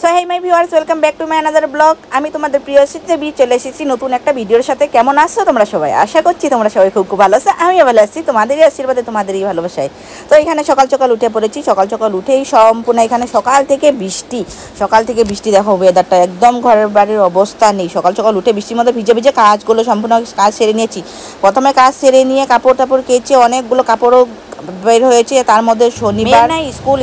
So hey my viewers, welcome back to my another blog. আমি তোমাদের প্রিয় সিদ্ধি চলে এসেছি নতুন একটা ভিডিওর সাথে। কেমন আছো তোমরা সবাই? আশা করছি তোমরা সবাই খুব খুব ভালো আছো। আমিও ভালো আছি, তোমাদেরই আশীর্বাদে, তোমাদেরই ভালোবাসায়। তো এখানে সকাল সকাল উঠে পড়েছি। সকাল সকাল উঠেই সম্পূর্ণ এখানে সকাল থেকে বৃষ্টি। দেখো ওয়েদারটা একদম, ঘরের বাড়ির অবস্থা নেই। সকাল সকাল উঠে বৃষ্টির মধ্যে ভিজে ভিজে কাজগুলো সম্পূর্ণ কাজ সেরে নিয়েছি। প্রথমে কাজ সেরে নিয়ে কাপড় টাপড় কেচে অনেকগুলো কাপড়ও বের হয়েছে। তার মধ্যে শনিবার না,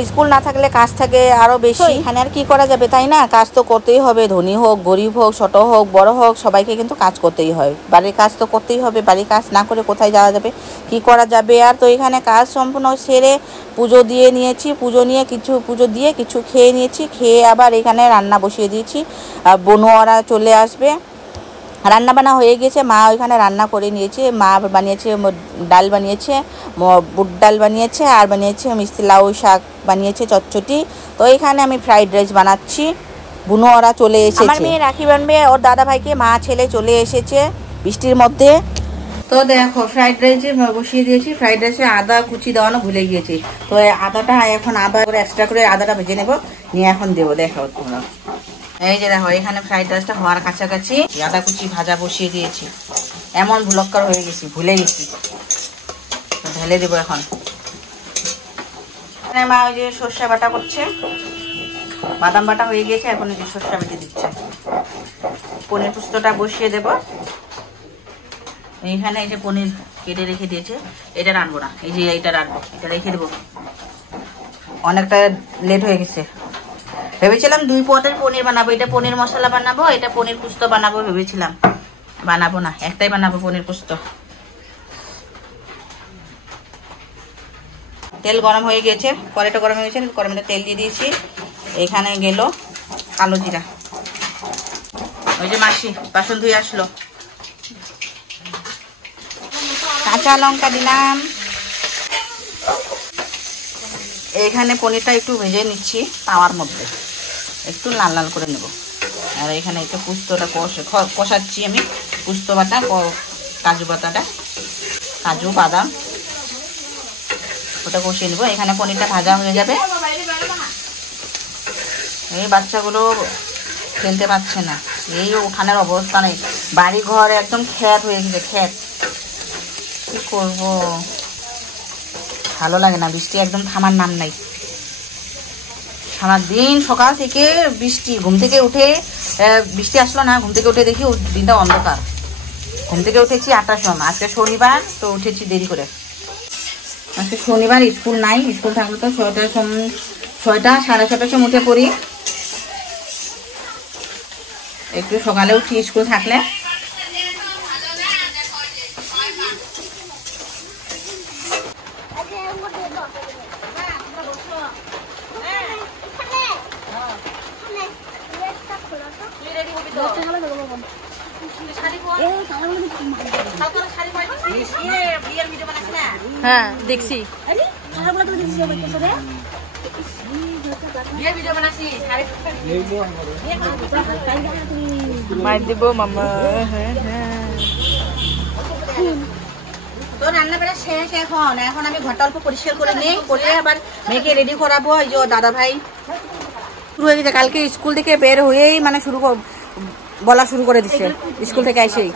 স্কুল না থাকলে কাজ থাকে আরো বেশি। এখানে আর কি করা যাবে, তাই না? কাজ তো করতেই হবে, ধনী হোক গরিব হোক, ছোট হোক বড় হোক, সবাইকে কিন্তু কাজ করতেই হয়। বাড়ির কাজ তো করতেই হবে, বাড়ির কাজ না করে কোথায় যাওয়া যাবে, কি করা যাবে আর। তো এখানে কাজ সম্পূর্ণ সেরে পুজো দিয়ে নিয়েছি। পুজো দিয়ে কিছু খেয়ে নিয়েছি। খেয়ে আবার এখানে রান্না বসিয়ে দিয়েছি। বনুয়ারা চলে আসবে। রান্না বান্না হয়ে গেছে, মা ওইখানে রান্না করে নিয়েছে। মা বানিয়েছে ডাল বানিয়েছে, বুট ডাল বানিয়েছে, আর বানিয়েছে মিষ্টি লাউ শাক বানিয়েছে, চটচটি। তো এইখানে আমি ফ্রাইড রাইস বানাচ্ছি। বুনো ওরা চলে এসেছে, আমার মেয়ে রাখি বানবে, ওর দাদা ভাইকে মা ছেলে চলে এসেছে বৃষ্টির মধ্যে। তো দেখো ফ্রাইড রাইসে বসিয়ে দিয়েছি। ফ্রাইড রাইসে আদা কুচি দেওয়ানো ভুলে গিয়েছি। তো আদাটা এখন করে এক্সট্রা করে আদাটা ভেজে নেবো, নিয়ে এখন দেবো। দেখো তোমরা, এই যে দেখো এখানে ফ্রাইড রাইসটা হওয়ার কাছাকাছি। আদা কুচি ভাজা বসিয়ে দিয়েছি। এমন ভুলক্কর হয়ে গেছি, ভুলে গেছি। ঢেলে দেবো এখন। মা ওই যে সর্ষে বাটা করছে, বাদাম বাটা হয়ে গেছে, এখন এই যে সর্ষে বেটে দিচ্ছে। পনির পুস্তটা বসিয়ে দেব। এইখানে এই যে পনির কেটে রেখে দিয়েছে। এটা রাখবো না, এই যে এইটা রাখবো, এটা রেখে দেবো। অনেকটা লেট হয়ে গেছে। ভেবেছিলাম 2 পদের পনির বানাবো। এটা পনির মশলা বানাবো, এটা পনির পুস্ত বানাবো ভেবেছিলাম। বানাবো না, একটাই বানাবো পনির পুস্ত। তেল গরম হয়ে গেছে, কড়াইটা গরম হয়ে গেছে, গরমে তেল দিয়ে দিয়েছি। এখানে গেল কালো জিরা। ওই যে মাসি বাসন ধুয়ে আসলো। কাঁচা লঙ্কা দিলাম। এইখানে পনিরটা একটু ভেজে নিচ্ছি তাওয়ার মধ্যে, একটু লাল লাল করে নেব। আর এখানে একটু পুস্তটা কষাচ্ছি আমি। পুস্ত বাটা, কাজু বাটাটা, কাজু বাদাম ওটা কষিয়ে নেবো। এখানে পনিরটা ভাজা হয়ে যাবে। এই বাচ্চাগুলো খেলতে পারছে না, এই উঠানের অবস্থা নেই। বাড়ি ঘর একদম খ্যাত হয়ে গেছে, খ্যাত। কি করব, ভালো লাগে না। বৃষ্টি একদম থামার নাম নাই। সারাদিন সকাল থেকে বৃষ্টি। ঘুম থেকে উঠে বৃষ্টি আসলো না, ঘুম থেকে উঠে দেখি দিনটা অন্ধকার। ঘুম থেকে উঠেছি 8টার সময়। আজকে শনিবার, তো উঠেছি দেরি করে। আজকে শনিবার, স্কুল নাই। স্কুল থাকলে তো 6টার সময়, 6টা সাড়ে 6টার সময় উঠে পড়ি। একটু সকালে উঠি স্কুল থাকলে। হ্যাঁ দেখছি, মার দিব মামা। তো রান্না বেড়া শেষ। এখন আমি ঘরটা অল্প পরিষ্কার করে নিই, করে আবার মেয়েকে রেডি করাবো। এই যে দাদা ভাই শুরু হয়ে গেছে, কালকে স্কুল থেকে বের হয়েই মানে বলা শুরু করে দিচ্ছে। স্কুল থেকে এসেই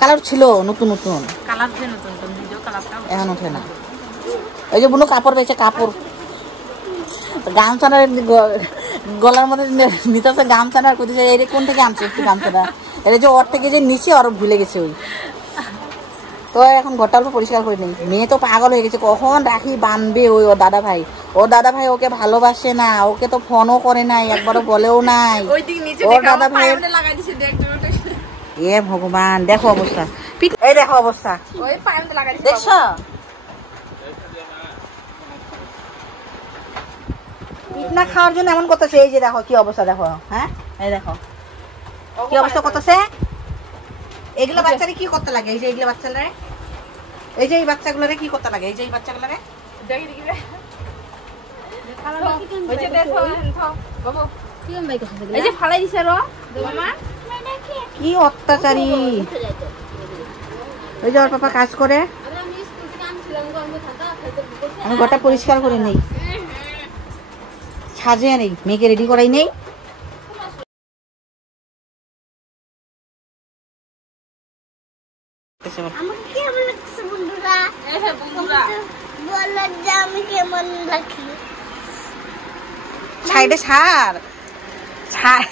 কালার ছিল নতুন নতুন, এখন ওঠে না। ওই যে বুনো কাপড় পেয়েছে, কাপড় গামছাটা গলার মধ্যে নিতেছে, গামছাটা করতেছে। এর কোন থেকে আনছে একটু গামছাটা? এটা যে ওর থেকে যে নিচে ওর ভুলে গেছে ওই। তো এখন ঘরটা অল্প পরিষ্কার করে নেই। মেয়ে তো পাগল হয়ে গেছে, কখন রাখি বাঁধবে ওই ওর দাদা ভাই। ওর দাদা ভাই ওকে ভালোবাসে না, ওকে তো ফোনও করে নাই, একবারও বলেও নাই। ওর দাদা ভাই এ ভগবান, দেখো অবস্থা, এই দেখো অবস্থা, দেখছো? পিঠ না খাওয়ার জন্য এমন করতেছে। এই যে দেখো কি অবস্থা, দেখো। হ্যাঁ, এই দেখো কি অবস্থা করতেছে। এগুলো বাচ্চারা কি করতে লাগে? এই যে এগুলো বাচ্চারা, এই যে এই বাচ্চাগুলোরে কি করতে লাগে? এই যে এই বাচ্চাগুলোরে কি অত্যাচারী। ওই যে ওর পাপা কাজ করে, আমি ঘরটা পরিষ্কার করে নেই, সাজিয়ে নেই, মেয়েকে রেডি করাই নেই। সাইডে ছাড় ছাড়।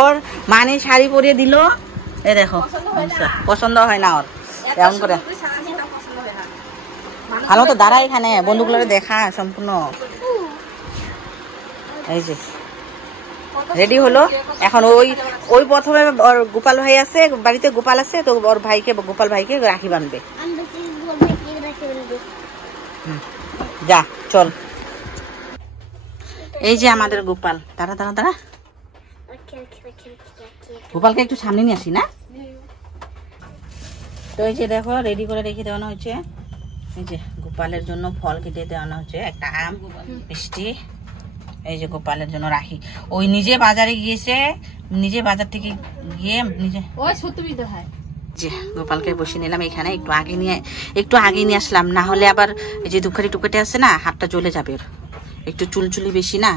ওর মানে শাড়ি পরিয়ে দিল, এ দেখো পছন্দ হয় না ওর, এমন করে ভালো তো দাঁড়া এখানে বন্ধুগুলো দেখা সম্পূর্ণ। এই যে রেডি হলো এখন। ওই ওই প্রথমে ওর গোপাল ভাই আছে বাড়িতে, গোপাল আছে তো ওর ভাইকে, গোপাল ভাইকে রাখি বাঁধবে। যা চল। এই যে আমাদের গোপাল, দাঁড়া দাঁড়া দাঁড়া, গোপালকে একটু সামনে নিয়ে আসি না। তো এই যে দেখো রেডি করে রেখে দেওয়ানো হয়েছে। এই যে গোপালের জন্য ফল কেটে দেওয়ানো হচ্ছে, একটা আম, মিষ্টি। এই যে গোপালের জন্য রাখি। ওই নিজে বাজারে গিয়েছে, নিজে বাজার থেকে গিয়ে নিজে যে গোপালকে বসে নিলাম এখানে। একটু আগে নিয়ে আসলাম, না হলে আবার এই যে দুখারি টুকেটে আছে না, হাতটা জ্বলে যাবে। একটু চুলচুলি বেশি না,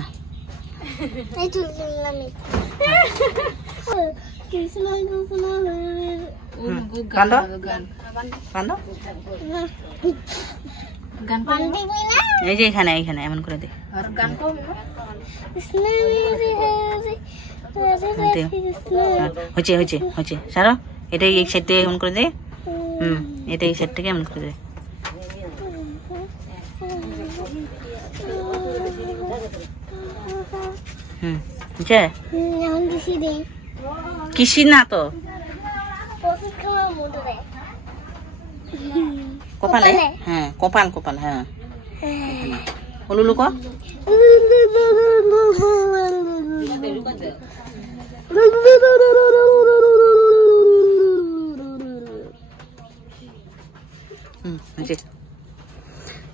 এই যে এখানে এখানে এমন করে দে। হয়েছে হয়েছে হয়েছে সারো, এটাই এই সাইড থেকে এমন করে দে। এটা এই সাইড থেকে এমন করে দে। কিসি না তো কপালে, হ্যাঁ কপাল কপাল, হ্যাঁ বলু লুক।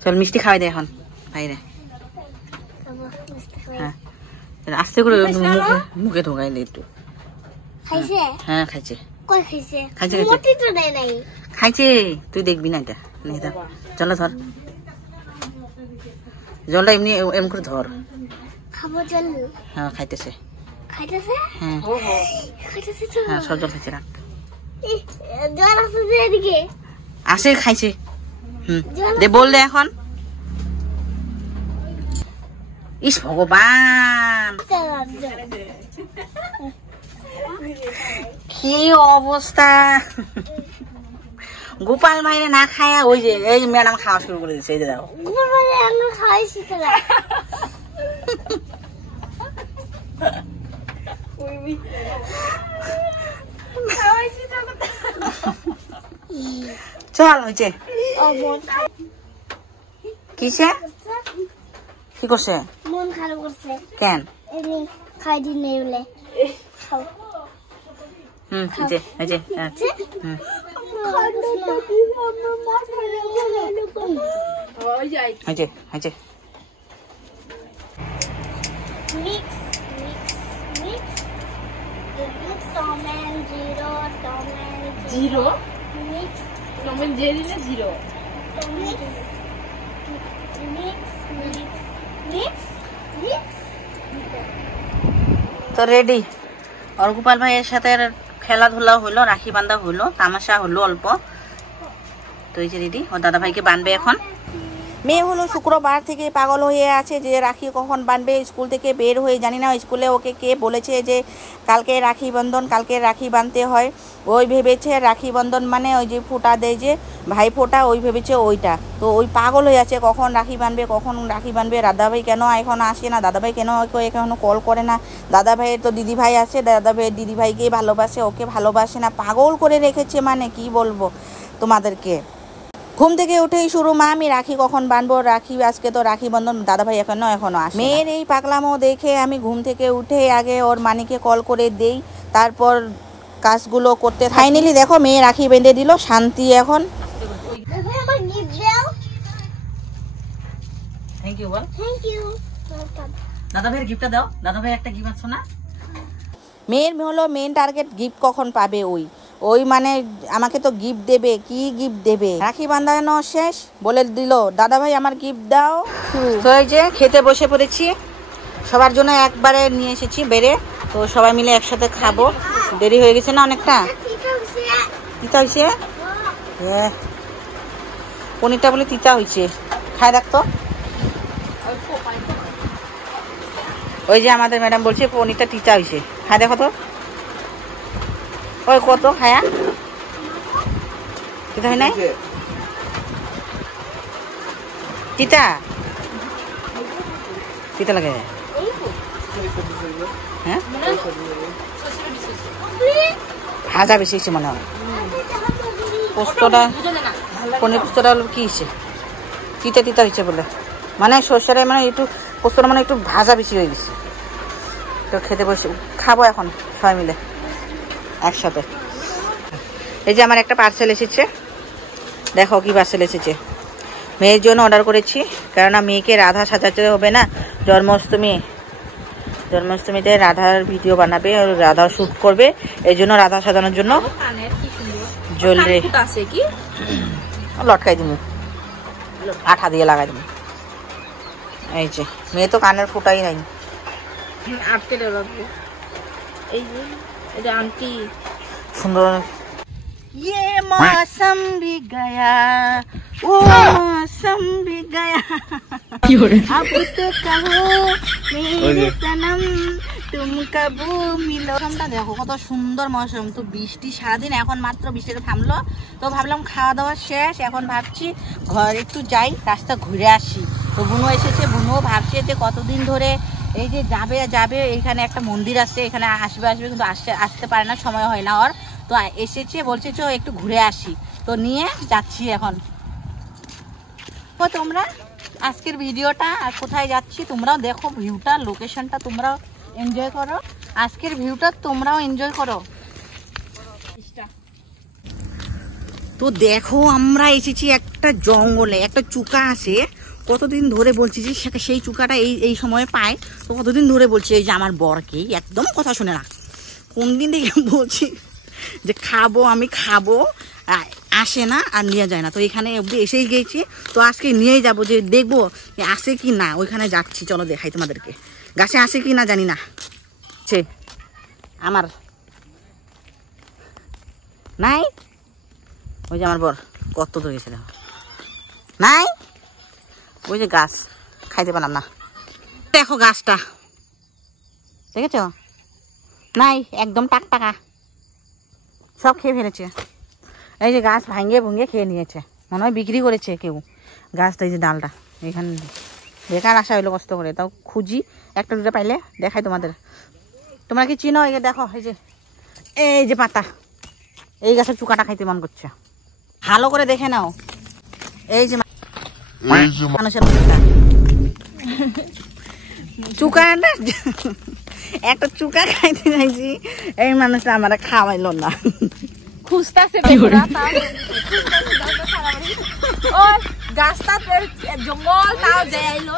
চল মিষ্টি খাওয়াই দে এখন বাইরে। হ্যাঁ আস্তে করে মুখে ঢোকাই দে একটু। হ্যাঁ খাইছে খাইছে খাইছে, তুই দেখবি না এটা। জলটা ধর, জলটা এমনি এমন করে ধর। হ্যাঁ খাইতেছে, হ্যাঁ হ্যাঁ সব জল খাইছে, রাখ আসে খাইছে। দে বল দে এখন। ইস ভগবান কি অবস্থা, গোপাল মাইনে না খায়া ওই যে এই ম্যাডাম খাওয়া শুরু করে দিচ্ছে। এই যে দেখো চল হয়েছে। কিসে কি করছে, মন খারাপ করছে কেন? খাই দিন নেই বলে। যে এই যে হয়েছে হয়েছে। জিরো টমেন জেরি না জিরো। তো রেডি, और गोपाल भाइয়ের সাথে খেলাধুলা হলো, রাখি বাঁধা হলো, তামাশা হলো অল্প। তো এই যে রেডি, ও দাদা ভাইকে বাঁধবে এখন। মেয়ে হলো শুক্রবার থেকে পাগল হয়ে আছে যে রাখি কখন বাঁধবে। স্কুল থেকে বের হয়ে, জানি না স্কুলে ওকে কে বলেছে যে কালকে রাখি বন্ধন, কালকে রাখি বাঁধতে হয়। ওই ভেবেছে রাখি বন্ধন মানে ওই যে ফোঁটা দেয় যে ভাই ফোঁটা, ওই ভেবেছে ওইটা। তো ওই পাগল হয়ে আছে কখন রাখি বাঁধবে, কখন রাখি বাঁধবে। দাদাভাই কেন এখন আসে না, দাদাভাই কেন ওকে এখনো কল করে না। দাদাভাইয়ের তো দিদিভাই আছে, দাদাভাইয়ের দিদিভাইকেই ভালোবাসে, ওকে ভালোবাসে না। পাগল করে রেখেছে, মানে কি বলবো তোমাদেরকে। ঘুম থেকে উঠেই শুরু, মা আমি রাখি কখন বাঁধবো, রাখি আজকে তো রাখি বন্ধন, দাদাভাই এখনো আসে। মেয়ের এই পাগলামো দেখে আমি ঘুম থেকে উঠে আগে ওর মানিকে কল করে দেই, তারপর কাজগুলো করতে। ফাইনালি দেখো মেয়ে রাখি বেঁধে দিল, শান্তি এখন। থ্যাংক ইউ বল। Thank you. দাদাভাইয়ের গিফটটা দাও, দাদাভাই একটা গিফট আছে না। মেয়ের হলো মেন টার্গেট গিফট কখন পাবে ওই। ওই মানে আমাকে তো গিফট দেবে, কি গিফট দেবে? রাখি বাঁধানো শেষ, বলে দিল দাদা ভাই আমার গিফট দাও। তো এই যে খেতে বসে পড়েছি, সবার জন্য একবারে নিয়ে এসেছি বেড়ে, তো সবাই মিলে একসাথে খাবো। দেরি হয়ে গেছে না অনেকটা? তিতা হয়েছে, পনিরটা বলে তিতা হয়েছে, খাই দেখতো। ওই যে আমাদের ম্যাডাম বলছে পনিরটা তিতা হয়েছে, খাই দেখো তো। ওই কত খায়া তিতা হয় নাই? তিতা তিতা লাগে, হ্যাঁ ভাজা বেশি হয়েছে মনে হয়। পোস্তটা, পনির পোস্তটা কি হয়েছে, তিতা তিতা হয়েছে বলে, মানে সর্ষেটা মানে একটু পোস্তটা মানে একটু ভাজা বেশি হয়ে গেছে। তো খেতে বসে খাবো এখন সবাই মিলে একসাথে। এই যে আমার একটা পার্সেল এসেছে, দেখো কি পার্সেল এসেছে। মেয়ের জন্য অর্ডার করেছি, কেননা মেয়েকে রাধা সাজাতে হবে না, জন্মাষ্টমীতে রাধার ভিডিও বানাবে, রাধা শ্যুট করবে, এই জন্য রাধা সাজানোর জন্য জুয়েলারি লটকাই দিব, আঠা দিয়ে লাগাই দিব। এই যে মেয়ে তো কানের ফুটাই নাই, সুন্দর। ये मौसम भी गया, वो मौसम भी गया, अब तो कहो मेरे सनम तुम कब मिलो। দেখো কত সুন্দর মৌসুম। তো বৃষ্টি সারাদিন, এখন মাত্র বৃষ্টিটা থামলো, তো ভাবলাম খাওয়া দাওয়া শেষ, এখন ভাবছি ঘরে একটু যাই, রাস্তা ঘুরে আসি। তো বুনু এসেছে, বুনুও ভাবছে যে কতদিন ধরে এই যে যাবে যাবে, এইখানে একটা মন্দির আছে, এখানে আসবে কিন্তু আসতে পারে না, সময় হয় না ওর। তো এসেছে, বলছে চো একটু ঘুরে আসি, তো নিয়ে যাচ্ছি এখন। তো তোমরা আজকের ভিডিওটা আর কোথায় যাচ্ছি তোমরাও দেখো, ভিউটা, লোকেশনটা তোমরাও এনজয় করো, আজকের ভিউটা তোমরাও এনজয় করো। তো দেখো আমরা এসেছি একটা জঙ্গলে, একটা চুকা আছে, কতদিন ধরে বলছি যে সেই চুকাটা এই সময় পায়, তো কতদিন ধরে বলছি এই যে আমার বরকে একদম কথা শুনে না, কোন দিন থেকে বলছি যে খাবো, আমি খাবো, আসে না আর নিয়ে যায় না। তো এখানে অবধি এসেই গেছি, তো আজকে নিয়েই যাবো, যে দেখবো আসে কি না। ওইখানে যাচ্ছি, চলো দেখাই তোমাদেরকে, গাছে আসে কি না জানি না। আমার নাই, ওই যে আমার বর কত ধরে গেছে দেখো, নাই ওই যে গাছ, খাইতে পারলাম না। দেখো গাছটা দেখেছ, নাই একদম টাকটাকা, সব খেয়ে ফেলেছে। এই যে গাছ ভাঙিয়ে ভুঙিয়ে খেয়ে নিয়েছে, মনে হয় বিক্রি করেছে কেউ গাছটা। এই যে ডালটা এখানে বেকার আসা হইলো কষ্ট করে, তাও খুঁজি, একটা দুটো পাইলে দেখাই তোমাদের। তোমরা কি চিনো? এই দেখো, এই যে পাতা, এই গাছের চুকাটা খাইতে মন করছে, ভালো করে দেখে নাও। এই যে মানুষের চুকাটা, একটা চুকা খাইতে চাইছি, এই মানুষটা আমার খাওয়াইলো না, খুঁজতেছে গাছটা জঙ্গল, তাও যাইলো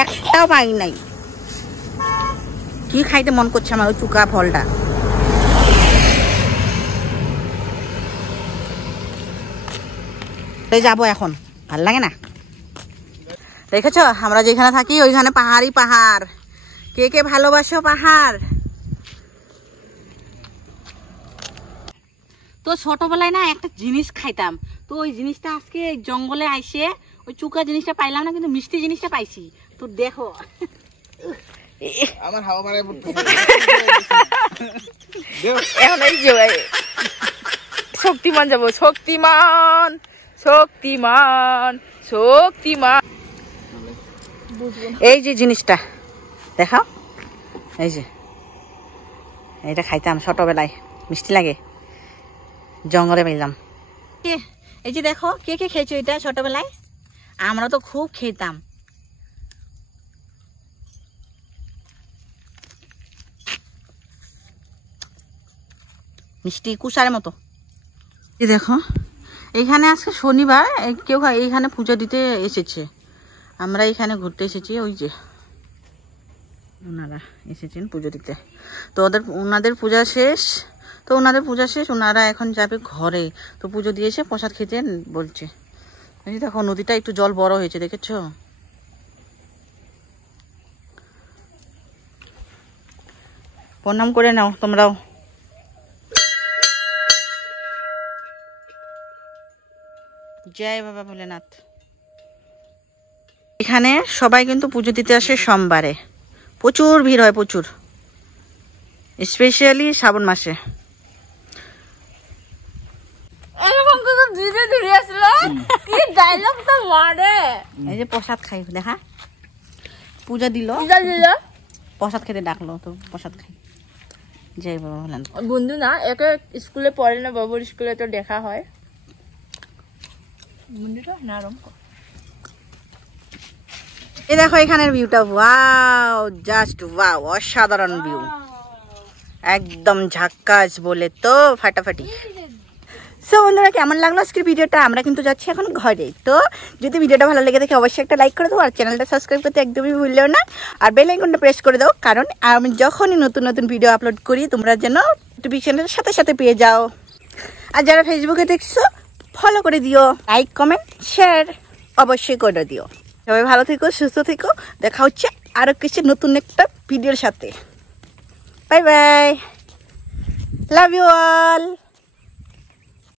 একটাও পাই নাই। কি খাইতে মন করছে আমার ওই চুকা ফলটা। যাবো এখন, ভাল লাগে না। দেখেছ আমরা যেখানে থাকি ওইখানে পাহাড়ই পাহাড়, কে কে ভালোবাসো পাহাড়। তো ছোটবেলায় না একটা জিনিস খাইতাম, তো ওই জিনিসটা আজকে জঙ্গলে আইসে ওই চুকা জিনিসটা পাইলাম না, কিন্তু মিষ্টি জিনিসটা পাইছি। তো দেখো আমার হাওয়া মারে এখন এই যে শক্তিমান যাবো, শক্তিমান শক্তিমান শক্তিমান, এই যে জিনিসটা দেখাও, এই যে এটা খাইতাম ছোটবেলায়, মিষ্টি লাগে, জঙ্গলে পেলাম। এই যে দেখো কে কে খেয়েছো এটা ছোটবেলায়, আমরা তো খুব খেতাম। মিষ্টি কুসারের মতো। দেখো এইখানে আজকে শনিবার, কেউ এইখানে পুজো দিতে এসেছে, আমরা এখানে ঘুরতে এসেছি। ওই যে ওনারা এসেছেন পুজো দিতে। তো ওনাদের পূজা শেষ, ওনারা এখন যাবে ঘরে। তো পুজো দিয়েছে, প্রসাদ খেতে বলছে। এই দেখো নদীটা একটু জল বড় হয়েছে, দেখেছো? প্রণাম করে নাও তোমরাও। জয় বাবা ভোলেনাথ। এখানে সবাই কিন্তু পুজো দিতে আসে সোমবারে, প্রচুর ভিড় হয়, প্রচুর, স্পেশালি শ্রাবণ মাসে। এই যে প্রসাদ খাই, দেখা পূজা দিল, প্রসাদ খেতে ডাকলো, তো প্রসাদ খাই। জয় বাবা ভোলেনাথ। বন্ধু না একে স্কুলে পড়ে না, বাবুর স্কুলে তো দেখা হয়। এই দেখো এখানের ভিউটা, ওয়াও, জাস্ট ওয়াও, অসাধারণ ভিউ, একদম ঝাক্কাস বলে তো ফাটাফাটি। সো বন্ধুরা, কেমন লাগলো আজকের ভিডিওটা? আমরা কিন্তু যাচ্ছি এখন ঘরে। তো যদি ভিডিওটা ভালো লেগে থাকে অবশ্যই একটা লাইক করে দাও, আর চ্যানেলটা সাবস্ক্রাইব করতে একদমই ভুললেও না, আর বেল আইকনটা প্রেস করে দাও, কারণ আমি যখনই নতুন নতুন ভিডিও আপলোড করি তোমরা যেন নোটিফিকেশনের সাথে সাথে পেয়ে যাও। আর যারা ফেসবুকে দেখছো ফলো করে দিও, লাইক কমেন্ট শেয়ার অবশ্যই করে দিও। সবাই ভালো থেকো, সুস্থ থেকো। দেখা হচ্ছে আরো কিছু নতুন একটা ভিডিওর সাথে। Bye bye, love you all.